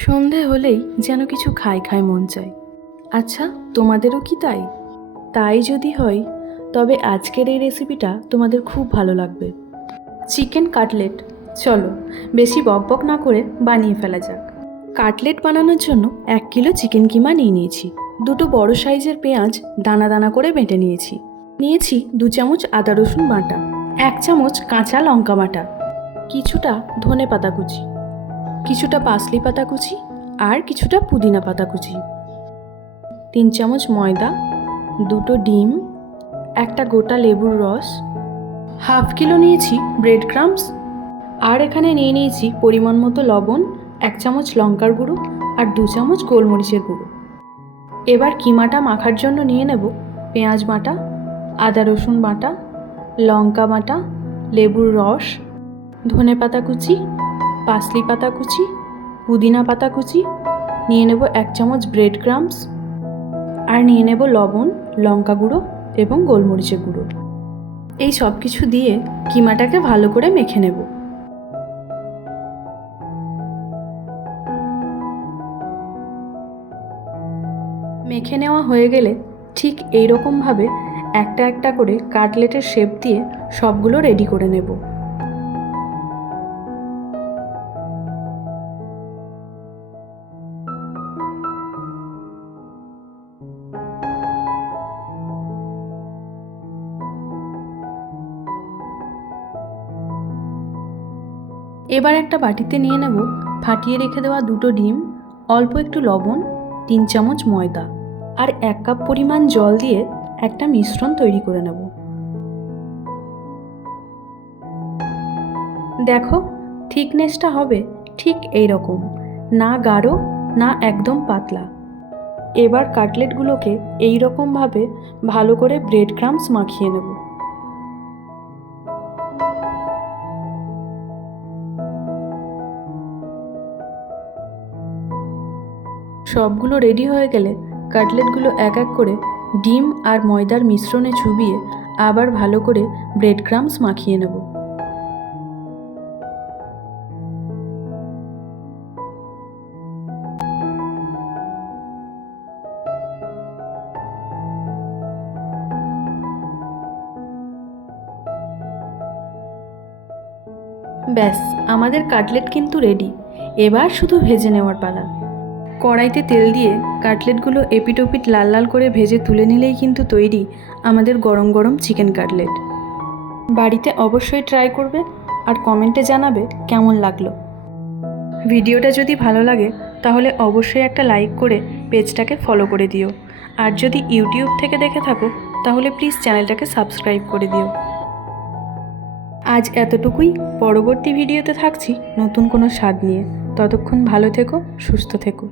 সন্ধে হলেই যেন কিছু খাই খাই মন চায়। আচ্ছা, তোমাদেরও কি তাই? তাই যদি হয় তবে আজকের এই রেসিপিটা তোমাদের খুব ভালো লাগবে। Chicken cutlet. চলো বেশি বকবক না করে বানিয়ে ফেলা যাক। কাটলেট বানানোর জন্য 1 কিলো চিকেন কিমা নিয়ে নিয়েছি। 2 বড় সাইজের পেঁয়াজ দানা দানা করে বেটে নিয়েছি। 2 চামচ আদা রসুন বাটা, 1 চামচ কাঁচা লঙ্কা বাটা, কিছুটা ধনে পাতা কুচি, কিছুটা পার্সলি পাতা কুচি আর কিছুটা পুদিনা পাতা কুচি, 3 চামচ ময়দা, 2 ডিম, একটা গোটা লেবুর রস, হাফ কিলো নিয়েছি ব্রেড ক্রাম্বস, আর এখানে নিয়ে নিয়েছি পরিমাণ মতো লবণ, 1 চামচ লঙ্কার গুঁড়ো আর 2 চামচ গোলমরিচের গুঁড়ো। এবার কিমাটা মাখার জন্য নিয়ে নেব পেঁয়াজ বাটা, আদা রসুন বাটা, লঙ্কা বাটা, লেবুর রস, ধনে পাতা কুচি, পার্সলি পাতা কুচি, পুদিনা পাতা কুচি, নিয়ে নেব 1 চামচ ব্রেড ক্রাম্বস, আর নিয়ে নেব লবণ, লঙ্কা গুঁড়ো এবং গোলমরিচের গুঁড়ো। এই সব কিছু দিয়ে কিমাটাকে ভালো করে মেখে নেব। মেখে নেওয়া হয়ে গেলে ঠিক এই রকমভাবে একটা একটা করে কাটলেটের শেপ দিয়ে সবগুলো রেডি করে নেব। এবার একটা বাটিতে নিয়ে নেব ফাটিয়ে রেখে দেওয়া 2 ডিম, অল্প একটু লবণ, 3 চামচ ময়দা আর 1 কাপ পরিমাণ জল দিয়ে একটা মিশ্রণ তৈরি করে নেব। দেখো, থিকনেসটা হবে ঠিক এই রকম, না গাঢ় না একদম পাতলা। এবার কাটলেটগুলোকে এই রকমভাবে ভালো করে ব্রেড ক্রাম্বস মাখিয়ে নেব। সবগুলো রেডি হয়ে গেলে কাটলেটগুলো এক এক করে ডিম আর ময়দার মিশ্রণে চুবিয়ে আবার ভালো করে ব্রেড ক্রাম্বস মাখিয়ে নেব। ব্যাস, আমাদের কাটলেট কিন্তু রেডি। এবার শুধু ভেজে নেওয়ার পালা। কড়াইতে তেল দিয়ে কাটলেটগুলো এপিট ওপিট লাল লাল করে ভেজে তুলে নিলেই কিন্তু তৈরি আমাদের গরম গরম চিকেন কাটলেট। বাড়িতে অবশ্যই ট্রাই করবে আর কমেন্টে জানাবে কেমন লাগলো। ভিডিওটা যদি ভালো লাগে তাহলে অবশ্যই একটা লাইক করে পেজটাকে ফলো করে দিও। আর যদি ইউটিউব থেকে দেখে থাকো তাহলে প্লিজ চ্যানেলটাকে সাবস্ক্রাইব করে দিও। আজ এতটুকুই। পরবর্তী ভিডিওতে থাকছি নতুন কোনো স্বাদ নিয়ে। ততক্ষণ ভালো থেকো, সুস্থ থেকো।